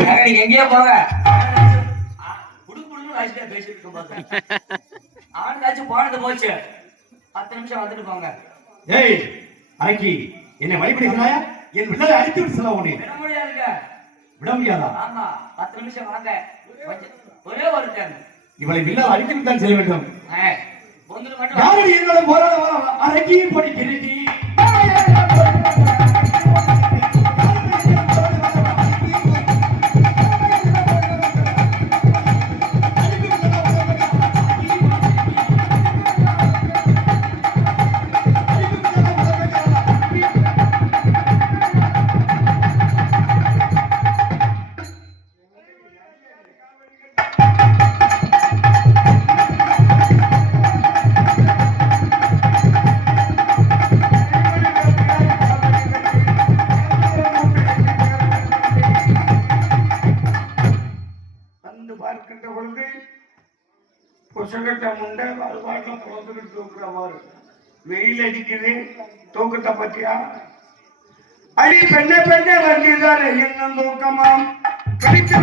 நீங்க எங்கேயோ போங்க. பேசிட்டு அவனுக்காச்சும் போனது போச்சு. பத்து நிமிஷம் வந்துட்டு போங்க. ஏய் அரைக்கி என்னை வழிபடுகிறாயா? என் வில்லலை அடித்து விட்டு செல்ல உன்னை. விட முடியாதுங்க. விட முடியாதா? ஆமா பத்து நிமிஷம் வாங்க. ஒரே ஒரு டைம் இவளை வில்லல் அடித்து தான் செய்ய வேண்டும். பொந்துல மட்டும் யாரு என்னோட போராட அரைக்கி படிக்கிறது வந்து பார்க்கின்ற பொழுது புசகட்ட முண்டை அது பாட்டில் புலந்துக்கிட்டு தூக்குற மாதிரி வெயில் அடிக்குது தூக்கத்தை பத்தியா அடி பெண்ணே பெண்ணே வந்திதானே இன்னும் தூக்கமாம் பிடிச்சு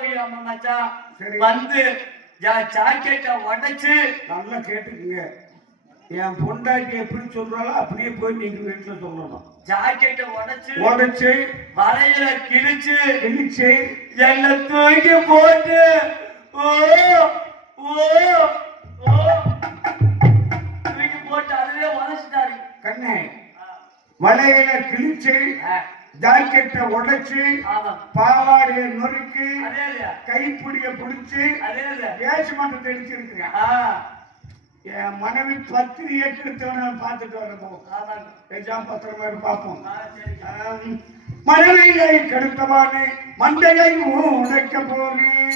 அம்மா மச்சான். வந்து உடைச்சு. நல்லா கேட்டுக்குங்க. என் பொண்டாட்டி எப்படி சொல்றாளோ அப்படியே போய் நீங்க வீட்டுல சொல்லணும். ஜாக்கெட்டை உடைச்சு உடச்சு வலையில கிழிச்சு கிழிச்சு என்னை தூக்கி போட்டு ஓ ஓ ஓ. தூக்கி போட்டு அதுவே உதச்சிட்டாரு கண்ணே வலையில கிழிச்சு ஜாக்கெட்டை உடைச்சு பாவாடைய நொறுக்கி கைப்பிடிய பிடிச்சு மட்டும் தெளிச்சிருக்கிறேன் ஆ. என் மனைவி பத்திரியை கெடுத்தவன பார்த்துட்டு வரணும் எஜாம் பத்திரமா இரு பார்ப்போம். மனைவியை கெடுத்தவானே மண்டையை உடைக்க போறேன்.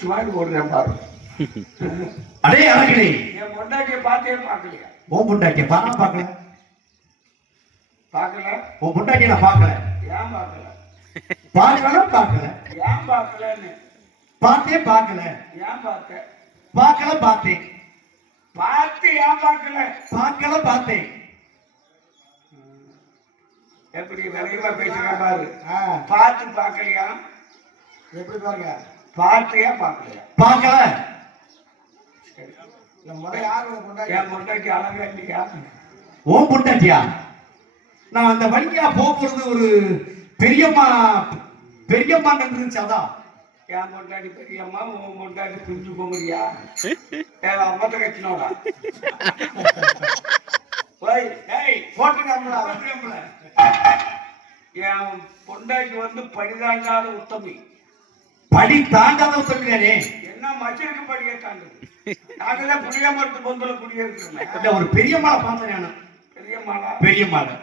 பாரு. அடே அரைக்கடை என் பொண்டாட்டியை பார்த்தே பார்க்கலையா? உன் பொண்டாட்டிய பாரா பார்க்கல. பார்க்கல? உன் பொண்டாட்டிய நான் பார்க்கல. ஏன் பார்க்கல? பார்க்கல பார்க்கல. ஏன் பார்க்கலன்னு? பார்த்தே பார்க்கல. ஏன் பார்க்க பார்க்கல பார்த்தேன். பார்த்து ஏன் பார்க்கல? பார்க்கல பார்த்தேன். எப்படி விளைவா பேசுறேன் பாரு. ஆ, பார்த்து பார்க்கலையா? எப்படி பாருங்க? பார்த்து ஏன் பார்க்கலையா? பார்க்கல. இல்லையா? உன் பொண்டாட்டியா நான் அந்த வழியா போகிறது ஒரு பெரியம்மா பெரியம்மா இருந்துச்சு அதான் என் பொண்டாட்டி பெரியம்மா உன் பொண்டாட்டி பிஞ்சு பொங்கலியா என் அம்மத்த கட்டினோடா? என் பொண்டாட்டி வந்து படிதாண்டாத உத்தமி. படி தாண்டாத சொல்லுறானே என்ன மச்சருக்கு படியே தாண்டுது நாங்கதான் புளிய மரத்து பொந்தல குடியிருக்கிறோம் ஒரு பெரியம்மாளை பார்த்தேன் நான். பெரியம்மாளா பெரியம்மாளை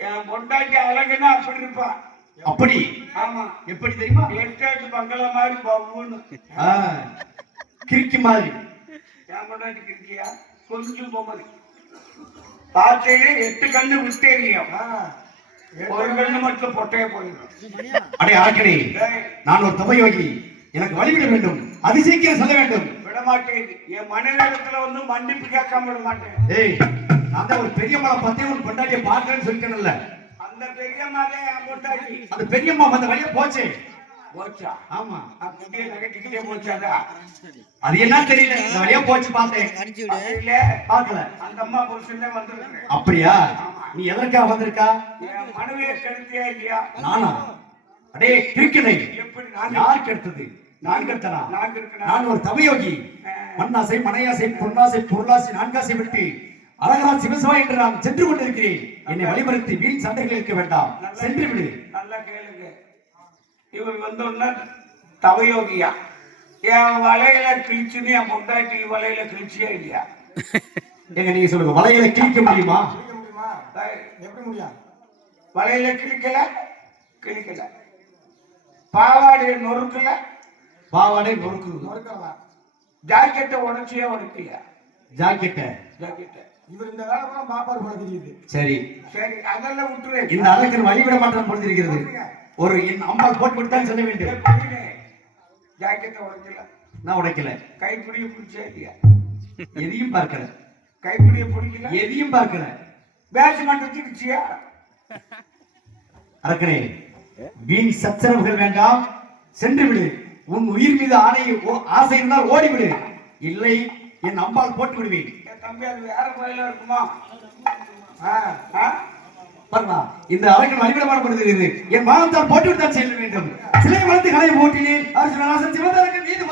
என் பொண்டாட்டி அழகுன்னா அப்படி இருப்பா அப்படி? ஆமா. எப்படி தெரியுமா? எஸ்டேட் பங்களா மாதிரி பவுன்னு கிறுக்கி மாதிரி. என் பொண்டாட்டி இருக்கியா கொஞ்சம் பொம்மதி பார்த்தையிலே எட்டு கண்ணு விட்டேரியும் ஒரு கண்ணு மட்டும் பொட்டைய போயிடும் அடே ஆக்கடே டேய், நான் ஒரு தபயோகி எனக்கு வழிவிட வேண்டும். அது சீக்கிரம் சொல்ல வேண்டும். விட மாட்டேன் என் மனிதத்துல வந்து மன்னிப்பு கேட்காம விட மாட்டேன் ஏய் நான் ஒரு பெரியம்மாளை பார்த்தே உன் பொண்டாட்டியை பார்க்கலன்னு சொல்லிட்டேன்ல. அந்த என் பொண்டாட்டி. அந்த பெரியம்மா அந்த வழியா போச்சே? போச்சா? ஆமா. அப்படியே நகட்டிக்கிட்டே போச்சாடா? அது என்ன தெரியல? இந்த வழியா போச்சு பார்த்தேன். இல்ல. அந்த அம்மா புருஷன் தான் அப்படியா? நீ எதற்காக வந்திருக்கா? என் மனைவியை கெடுத்தியா இல்லையா? நானா? அடே கிறுக்கினை. எப்படி நான் யார் கெடுத்தது? நான் கெடுத்தனா? நான் ஒரு தவயோகி. மண்ணாசை மனையாசை பொன்னாசை பொருளாசை நான்காசை விட்டு அழகரா சிவசிவா என்று நான் சென்று கொண்டிருக்கிறேன். என்னை வழிபடுத்தி வீண் சண்டைகள் இருக்க வேண்டாம். சென்று விடு. நல்லா கேளுங்க. இவர் வந்தோன்னா தவயோகியா. என் வலையில கிழிச்சுன்னு என் பொண்டாட்டி வலையில கிழிச்சியா இல்லையா? எங்க நீங்க சொல்லுங்க வலையில கிழிக்க முடியுமா? எப்படி முடியும்? வலையில கிழிக்கல? கிழிக்கல. பாவாடைய நொறுக்கல? பாவாடை நொறுக்கு மறுக்கலாம் ஜாக்கெட்டை உடச்சியா உடைக்கலையா? ஜாக்கெட்ட. ஜாக்கெட்டை. இவர் இந்த கூட பாப்பாரு போல தெரியுது. சரி. சரி அதெல்லாம் விட்டுரு. இந்த அரக்கன் வழிவிட மாற்றம் பொழுதிருக்கிறது ஒரு என் அம்பாள் போட்டு கொடுத்தான் சொல்ல வேண்டும். ஜாக்கெட்டை உடைக்கல. நான் உடைக்கல. கைப்பிடிய பிடிச்சா இல்லையா? எதையும் பார்க்கல. கைப்பிடிய பிடிக்கல? எதையும் பார்க்கல. திருச்சியா அரக்கனே வீண் சச்சரவுகள் வேண்டாம். சென்று விடு. உன் உயிர் மீது ஆணை ஆசை இருந்தால் ஓடிவிடு. இல்லை என் அம்பாள் போட்டு விடுவேன் தம்பி அது வேற கோயிலா இருக்குமா? ஆ, ஆ? பாருங்களா இந்த அரக்கன் வழிவிடமான படுகிறது என் மானத்தால் போட்டு விட்டு தான் செல்ல வேண்டும். சிலை வளர்த்து கலை போட்டினேன். அர்ஜுனராசன் சிவதரக்கு மீது